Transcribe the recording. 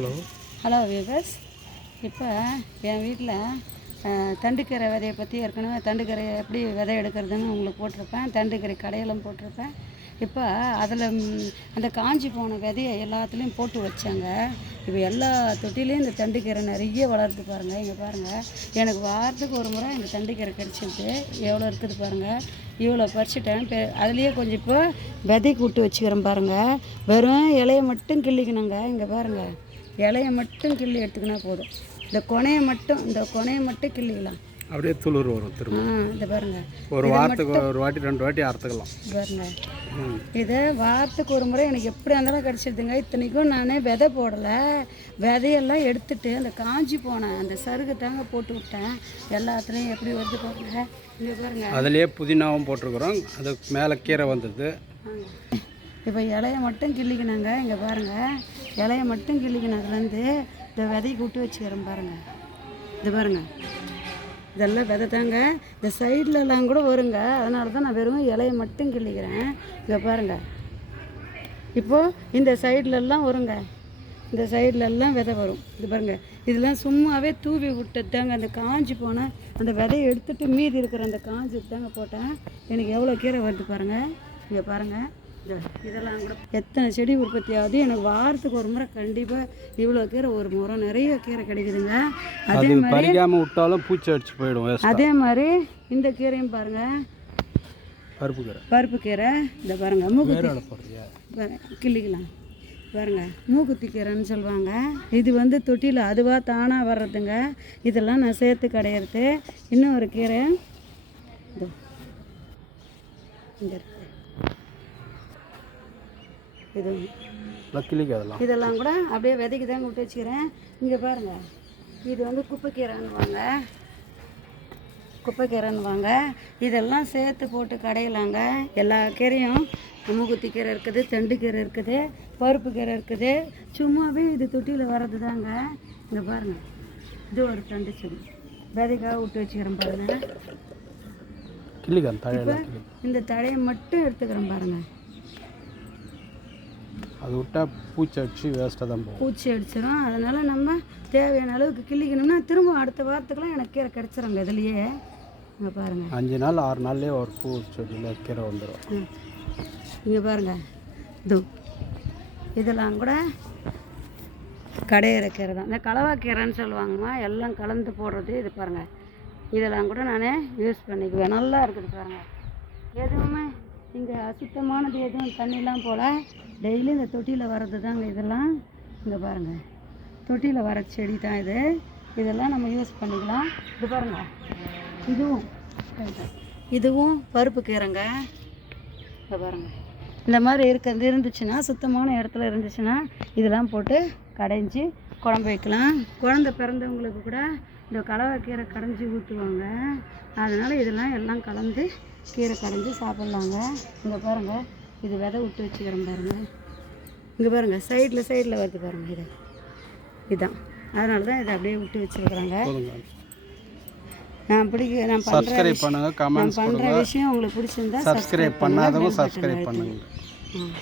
Hello. Hello viewers இப்போ என் வீட்டில் தண்டுக்கீரை விதையை பற்றி ஏற்கனவே தண்டுக்கீரை எப்படி விதை எடுக்கிறதுன்னு உங்களுக்கு போட்டிருப்பேன். தண்டுக்கீரை கடையிலும் போட்டிருப்பேன். இப்போ அதில் அந்த காஞ்சி போன விதையை எல்லாத்துலேயும் போட்டு வச்சாங்க. இப்போ எல்லா தொட்டிலையும் இந்த தண்டுக்கீரை நிறைய வளர்த்து பாருங்கள் இங்கே பாருங்கள் எனக்கு வாரத்துக்கு ஒரு முறை இந்த தண்டுக்கீரை கிடச்சிருக்கு. எவ்வளோ இருக்குது பாருங்கள் இவ்வளோ பறிச்சிட்டேன். அதுலேயே கொஞ்சம் இப்போ விதைக்கு விட்டு வச்சுக்கிறேன் பாருங்கள் வெறும் இலையை மட்டும் கிள்ளிக்கணுங்க இங்கே பாருங்கள் இலையை மட்டும் கிள்ளி எடுத்துக்கினா போதும். இந்த கொனையை மட்டும் இந்த கொனையை மட்டும் கிள்ளிக்கலாம். அப்படியே துளிர் வரும் திரும்ப. இந்த பாருங்க. ஒரு வாரத்துக்கு ஒரு வாட்டி ரெண்டு வாட்டி அறுத்துக்கலாம். பாருங்க. இதை வாரத்துக்கு ஒரு முறை எனக்கு எப்படி இருந்தாலும் கிடச்சிடுதுங்க இத்தனைக்கும் நான் விதை போடலை. விதையெல்லாம் எடுத்துட்டு அந்த காஞ்சி போனேன் அந்த சருகு தாங்க போட்டு விட்டேன். எல்லாத்துலேயும் எப்படி வருது பாருங்க. இங்கே பாருங்க. அதுலேயே புதினாவும் போட்டிருக்கிறோம். அதுக்கு மேலே கீரை வந்தது. இப்போ இலைய மட்டும் கிள்ளிக்கினாங்க இங்கே பாருங்கள் இலைய மட்டும் கிள்ளிக்கினதுலேருந்து இந்த விதையை விட்டு வச்சுக்கிறேன் பாருங்கள் இது பாருங்கள் இதெல்லாம் விதை தாங்க. இந்த சைட்லலாம் கூட வருங்க. அதனால தான் நான் வெறும் இலைய மட்டும் கிள்ளிக்கிறேன். இங்கே பாருங்கள் இப்போது இந்த சைட்லலாம் வருங்க. இந்த சைட்லெல்லாம் விதை வரும். இது பாருங்கள் இதெல்லாம் சும்மாவே தூவி விட்டது தாங்க அந்த காஞ்சி போனால் அந்த விதையை எடுத்துகிட்டு மீதி இருக்கிற அந்த காஞ்சி தாங்க போட்டேன். எனக்கு எவ்வளோ கீரை வருது பாருங்கள் இங்கே பாருங்கள் இதெல்லாம் கூட எத்தனை செடி உற்பத்தி ஆகுது எனக்கு வாரத்துக்கு ஒரு முறை கண்டிப்பாக இவ்வளோ கீரை ஒரு முறை நிறைய கீரை கிடைக்குதுங்க. அதே பறிக்காமல் விட்டாலும் பூச்சி அடிச்சு போயிடும் அதே மாதிரி இந்த கீரையும் பாருங்கள் பருப்பு கீரை. பருப்பு கீரை இந்த பாருங்கள் பாரு- கிள்ளிக்கலாம். பாருங்க மூக்குத்தி கீரைன்னு சொல்லுவாங்க. இது வந்து தொட்டியில் அதுவாக தானாக வர்றதுங்க. இதெல்லாம் நான் சேர்த்து கிடையாது இன்னும் ஒரு கீரை இருக்கு. இது அதெல்லாம். இதெல்லாம் கூட அப்படியே விதைக்கு தாங்க விட்டு வச்சுக்கிறேன். இங்கே பாருங்க. இது வந்து குப்பைக்கீரைன்னுவாங்க. குப்பைக்கீரைன்னுவாங்க. இதெல்லாம் சேர்த்து போட்டு கடையலாங்க. எல்லா கீரையும் மூக்குத்தி கீரை இருக்குது தண்டுக்கீரை இருக்குது பருப்பு கீரை இருக்குது. சும்மாவே இது தொட்டியில் வர்றது தாங்க இங்கே பாருங்கள் இது ஒரு தண்டு செடி. விதைக்காக விட்டு வச்சுக்கிறேன் பாருங்கள் இந்த தழையை மட்டும் எடுத்துக்கிறேன் பாருங்கள் அது விட்டா பூச்சி அடிச்சு வேஸ்ட்டாக தான் போகும். பூச்சி அடிச்சிடும் அதனால் நம்ம தேவையான அளவுக்கு கிள்ளிக்கணும்னா திரும்ப அடுத்த வாரத்துக்குலாம் எனக்கு கீரை கிடச்சிருங்க இதுலேயே. இங்கே பாருங்கள் அஞ்சு நாள் ஆறு நாள்லேயே ஒரு பூ செடியில் கீரை வந்துடும் இங்கே பாருங்கள் இது. இதெல்லாம் கூட கடையிற கீரை தான். இந்த கலவா கீரைன்னு சொல்லுவாங்கம்மா எல்லாம் கலந்து போடுறது இது பாருங்கள் இதெல்லாம் கூட நான் யூஸ் பண்ணிக்குவேன். நல்லா இருக்குது பாருங்கள் எதுவுமே இங்கே அசுத்தமானது எதுவும் தண்ணிலாம் போல். டெய்லி இந்த தொட்டியில் வர்றது தாங்க இதெல்லாம். இங்கே பாருங்கள் தொட்டியில் வர செடி தான் இது. இதெல்லாம் நம்ம யூஸ் பண்ணிக்கலாம். இது பாருங்கள் இதுவும். இதுவும் பருப்பு கீரைங்க. இதை பாருங்க. இந்த மாதிரி இருக்கிறது இருந்துச்சுன்னா சுத்தமான இடத்துல இருந்துச்சுன்னா இதெல்லாம் போட்டு கடைஞ்சி குழம்பு வைக்கலாம். குழந்த பிறந்தவங்களுக்கு கூட இந்த கலவைக்கீரை கடைஞ்சி ஊற்றுவாங்க அதனால் இதெல்லாம் எல்லாம் கலந்து கீரை கடைஞ்சி சாப்பிட்லாங்க. இங்கே பாருங்கள் இது விதை விட்டு வச்சுக்கிறேன் பாருங்கள் இங்கே பாருங்கள் சைடில் சைடில் வருது பாருங்கள் இது. இதுதான் அதனால தான் இதை அப்படியே விட்டு வச்சுருக்குறாங்க. நான் பிடிக்க நான் சப்ஸ்கிரைப் பண்ணுங்கள் நான் கமெண்ட்ஸ் பண்ணுற விஷயம் உங்களுக்கு பிடிச்சிருந்தா சப்ஸ்கிரைப் பண்ணாதவங்க சப்ஸ்கிரைப் பண்ணுங்க. ம்